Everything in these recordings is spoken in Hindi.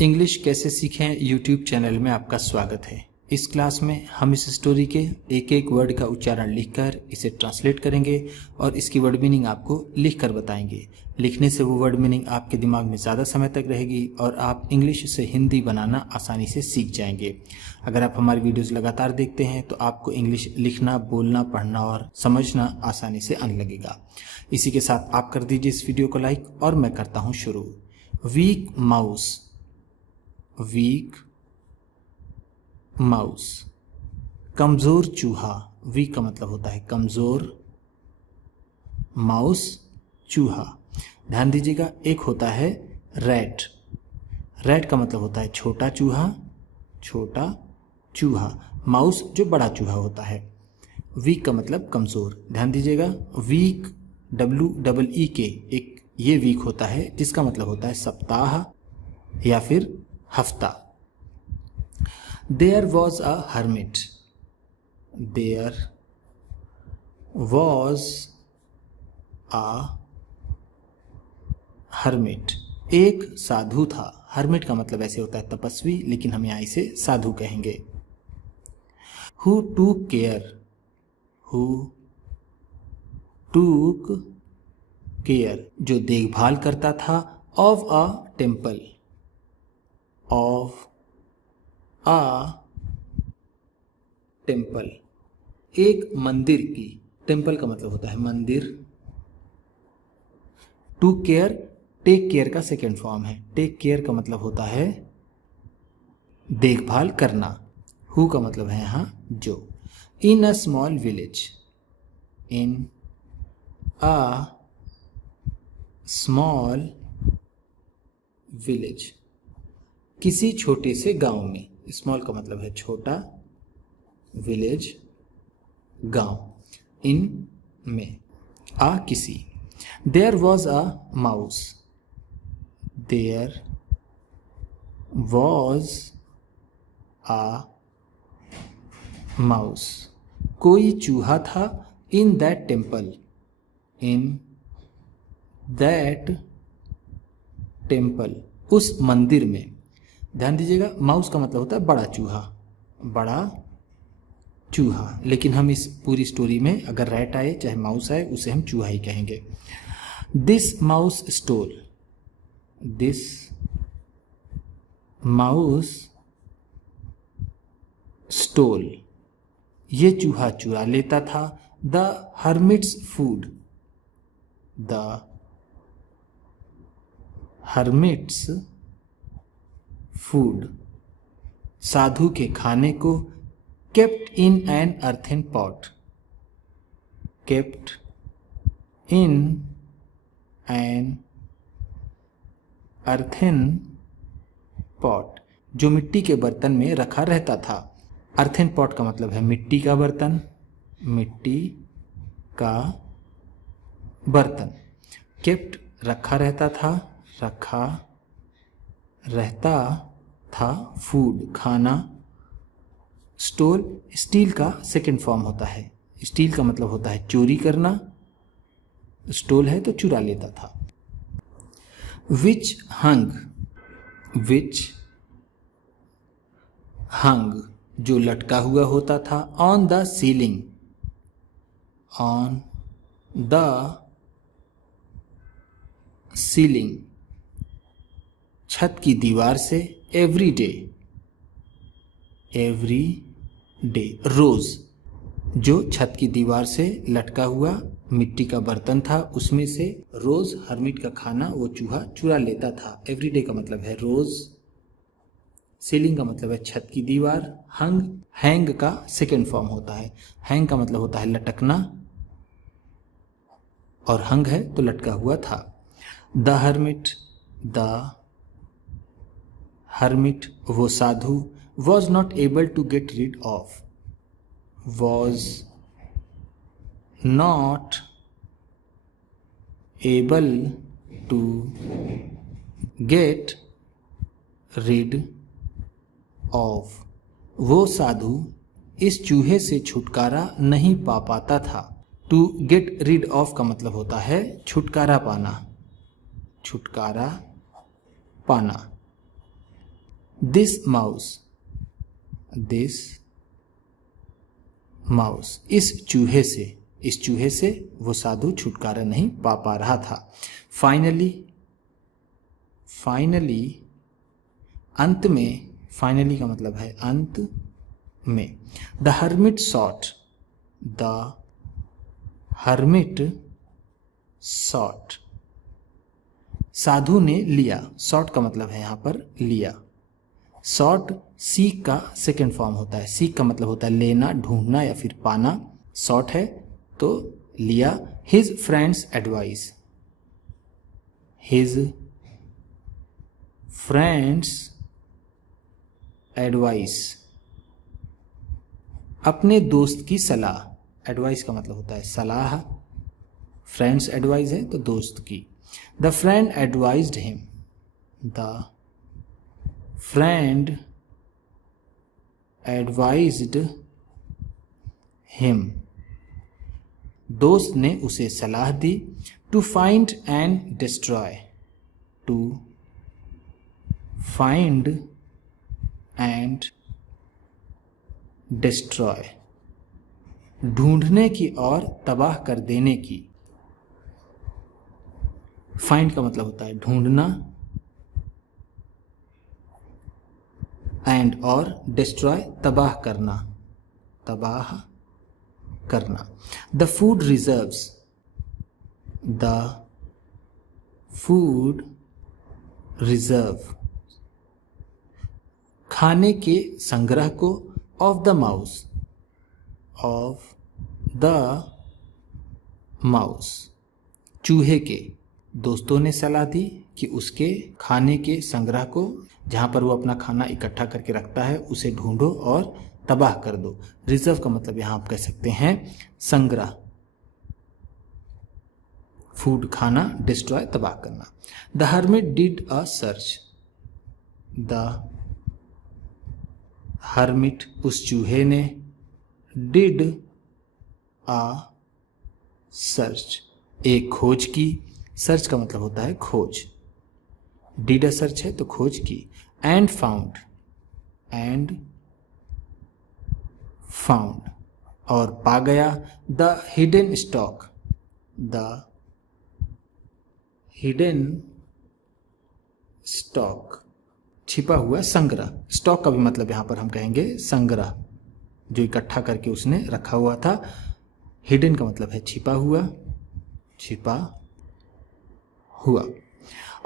इंग्लिश कैसे सीखें यूट्यूब चैनल में आपका स्वागत है। इस क्लास में हम इस स्टोरी के एक एक वर्ड का उच्चारण लिखकर इसे ट्रांसलेट करेंगे और इसकी वर्ड मीनिंग आपको लिखकर बताएंगे। लिखने से वो वर्ड मीनिंग आपके दिमाग में ज़्यादा समय तक रहेगी और आप इंग्लिश से हिंदी बनाना आसानी से सीख जाएंगे। अगर आप हमारी वीडियोज़ लगातार देखते हैं तो आपको इंग्लिश लिखना, बोलना, पढ़ना और समझना आसानी से आने लगेगा। इसी के साथ आप कर दीजिए इस वीडियो को लाइक और मैं करता हूँ शुरू। Weak mouse, weak mouse. कमज़ोर चूहा, वीक का मतलब होता है कमज़ोर, माउस चूहा। ध्यान दीजिएगा, एक होता है रैट, रैट का मतलब होता है छोटा चूहा, छोटा चूहा। माउस जो बड़ा चूहा होता है। वीक का मतलब कमज़ोर। ध्यान दीजिएगा, वीक WEEK एक ये वीक होता है जिसका मतलब होता है सप्ताह या फिर हफ्ता। There was a hermit. There was a hermit. एक साधु था। हर्मिट का मतलब ऐसे होता है तपस्वी, लेकिन हम यहाँ इसे साधु कहेंगे। Who took care? Who took care जो देखभाल करता था of a temple, of a temple एक मंदिर की। टेम्पल का मतलब होता है मंदिर। टू केयर टेक केयर का सेकेंड फॉर्म है। टेक केयर का मतलब होता है देखभाल करना। हु का मतलब है यहाँ जो। In a small village, in a small village किसी छोटे से गांव में। स्मॉल का मतलब है छोटा, विलेज गांव। इन में आ किसी। There was a mouse, there was a mouse कोई चूहा था। In that temple, in that temple उस मंदिर में। ध्यान दीजिएगा, माउस का मतलब होता है बड़ा चूहा, बड़ा चूहा। लेकिन हम इस पूरी स्टोरी में अगर रैट आए चाहे माउस आए उसे हम चूहा ही कहेंगे। This mouse stole, this mouse stole ये चूहा चुरा लेता था। The hermit's food, the hermit's food साधु के खाने को। Kept in an earthen pot, kept in an earthen pot जो मिट्टी के बर्तन में रखा रहता था। अर्थन पॉट का मतलब है मिट्टी का बर्तन, मिट्टी का बर्तन। केप्ट रखा रहता था, रखा रहता था। फूड खाना। स्टोल स्टील का सेकेंड फॉर्म होता है। स्टील का मतलब होता है चोरी करना। स्टोल है तो चुरा लेता था। विच हंग, विच हंग जो लटका हुआ होता था। On the ceiling, on the ceiling छत की दीवार से। एवरी डे, एवरी डे रोज जो छत की दीवार से लटका हुआ मिट्टी का बर्तन था उसमें से रोज हर्मिट का खाना वो चूहा चुरा लेता था। एवरी डे का मतलब है रोज। सीलिंग का मतलब है छत की दीवार। हंग हैंग का सेकेंड फॉर्म होता है। हैंग का मतलब होता है लटकना और हंग है तो लटका हुआ था। द हर्मिट, द हर्मिट वो साधु। Was not able to get rid of, was not able to get rid of वो साधु इस चूहे से छुटकारा नहीं पा पाता था। टू गेट रीड ऑफ का मतलब होता है छुटकारा पाना, छुटकारा पाना। दिस माउस, इस चूहे से वो साधु छुटकारा नहीं पा रहा था। फाइनली, अंत में, फाइनली का मतलब है अंत में। द हर्मिट सॉट, साधु ने लिया। सॉट का मतलब है यहाँ पर लिया। सॉट सीक का सेकेंड फॉर्म होता है। सीक का मतलब होता है लेना, ढूंढना या फिर पाना। सॉट है तो लिया। हिज फ्रेंड्स एडवाइस, अपने दोस्त की सलाह। एडवाइस का मतलब होता है सलाह। फ्रेंड्स एडवाइस है तो दोस्त की। द फ्रेंड एडवाइज्ड हिम, दोस्त ने उसे सलाह दी। टू फाइंड एंड डिस्ट्रॉय, ढूंढने की और तबाह कर देने की। फाइंड का मतलब होता है ढूंढना, एंड और डिस्ट्रॉय तबाह करना। द फूड रिजर्व, खाने के संग्रह को। ऑफ द माउस, चूहे के। दोस्तों ने सलाह दी कि उसके खाने के संग्रह को, जहाँ पर वो अपना खाना इकट्ठा करके रखता है, उसे ढूंढो और तबाह कर दो। रिजर्व का मतलब यहाँ आप कह सकते हैं संग्रह। फूड खाना, डिस्ट्रॉय तबाह करना। The hermit did a search, hermit उस चूहे ने, डिड अ सर्च एक खोज की। सर्च का मतलब होता है खोज। डिड अ सर्च है तो खोज की। एंड फाउंड और पा गया। द हिडन स्टॉक, छिपा हुआ संग्रह। स्टॉक का भी मतलब यहाँ पर हम कहेंगे संग्रह, जो इकट्ठा करके उसने रखा हुआ था। हिडन का मतलब है छिपा हुआ।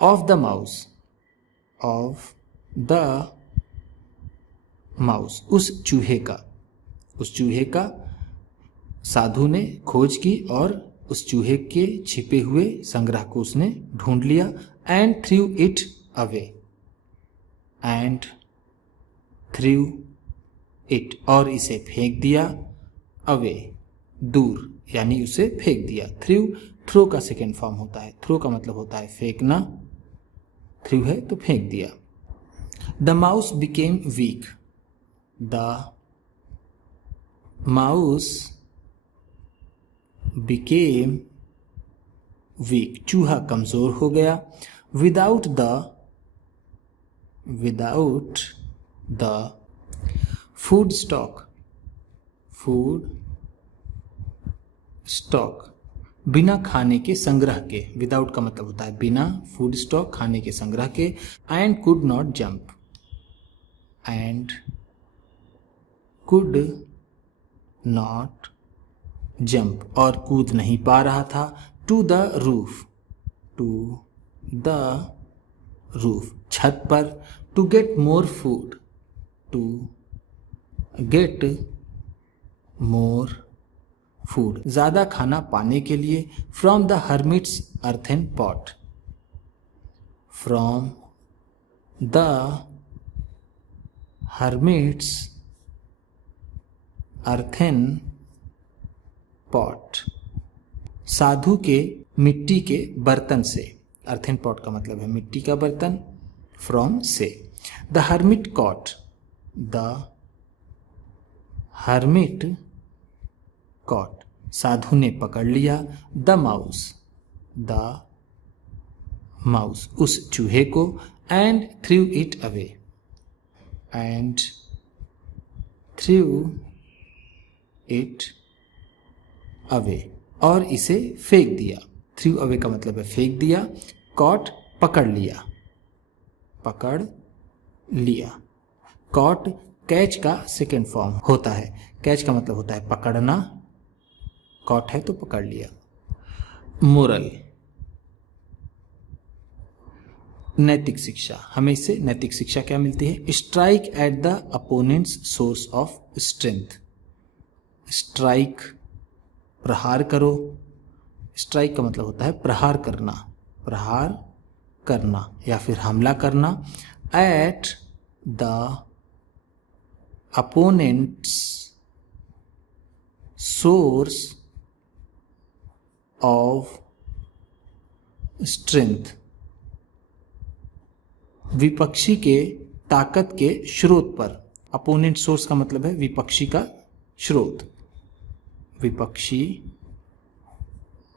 ऑफ द माउस, उस चूहे का साधु ने खोज की और उस चूहे के छिपे हुए संग्रह को उसने ढूंढ लिया। एंड थ्रू इट, और इसे फेंक दिया। अवे, दूर, यानी उसे फेंक दिया। थ्रो का सेकेंड फॉर्म होता है। थ्रो का मतलब होता है फेंकना। थ्रू है तो फेंक दिया। द माउस बिकेम वीक, चूहा कमजोर हो गया। विदाउट द फूड स्टॉक, बिना खाने के संग्रह के। विदाउट का मतलब होता है बिना, फूड स्टॉक खाने के संग्रह के। एंड कुड नॉट जंप, और कूद नहीं पा रहा था। टू द रूफ, छत पर। टू गेट मोर फूड, ज्यादा खाना पाने के लिए। फ्रॉम द हर्मिट्स अर्थेन पॉट, साधु के मिट्टी के बर्तन से। अर्थेन पॉट का मतलब है मिट्टी का बर्तन। फ्रॉम से। द हर्मिट कॉट, साधु ने पकड़ लिया। द माउस, उस चूहे को। And through it away, and threw it away, और इसे फेंक दिया। थ्रू अवे का मतलब है फेंक दिया। कॉट पकड़ लिया, पकड़ लिया। कॉट कैच का सेकेंड फॉर्म होता है। कैच का मतलब होता है पकड़ना, कॉट है तो पकड़ लिया। मोरल, नैतिक शिक्षा। हमें इससे नैतिक शिक्षा क्या मिलती है? Strike at the opponents source of strength. Strike प्रहार करो। स्ट्राइक का मतलब होता है प्रहार करना, प्रहार करना या फिर हमला करना। At the opponents source of strength, विपक्षी के ताकत के स्रोत पर। अपोनेंट सोर्स का मतलब है विपक्षी का स्रोत, विपक्षी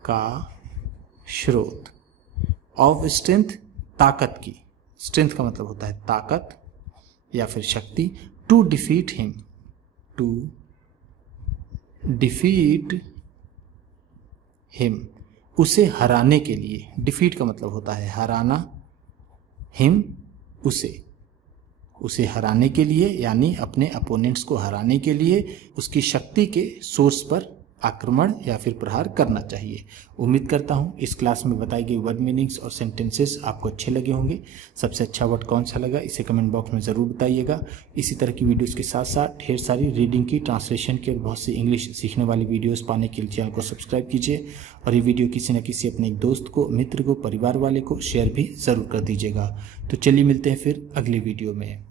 का स्रोत। ऑफ स्ट्रेंथ, ताकत की। स्ट्रेंथ का मतलब होता है ताकत या फिर शक्ति। To defeat him, to defeat him, उसे हराने के लिए। डिफीट का मतलब होता है हराना, हिम उसे हराने के लिए, यानी अपने अपोनेंट्स को हराने के लिए उसकी शक्ति के सोर्स पर आक्रमण या फिर प्रहार करना चाहिए। उम्मीद करता हूँ इस क्लास में बताई गई वर्ड मीनिंग्स और सेंटेंसेस आपको अच्छे लगे होंगे। सबसे अच्छा वर्ड कौन सा लगा इसे कमेंट बॉक्स में ज़रूर बताइएगा। इसी तरह की वीडियोस के साथ साथ ढेर सारी रीडिंग की, ट्रांसलेशन की और बहुत सी इंग्लिश सीखने वाली वीडियोस पाने के लिए चैनल को सब्सक्राइब कीजिए और ये वीडियो किसी न किसी अपने एक दोस्त को, मित्र को, परिवार वाले को शेयर भी ज़रूर कर दीजिएगा। तो चलिए मिलते हैं फिर अगली वीडियो में।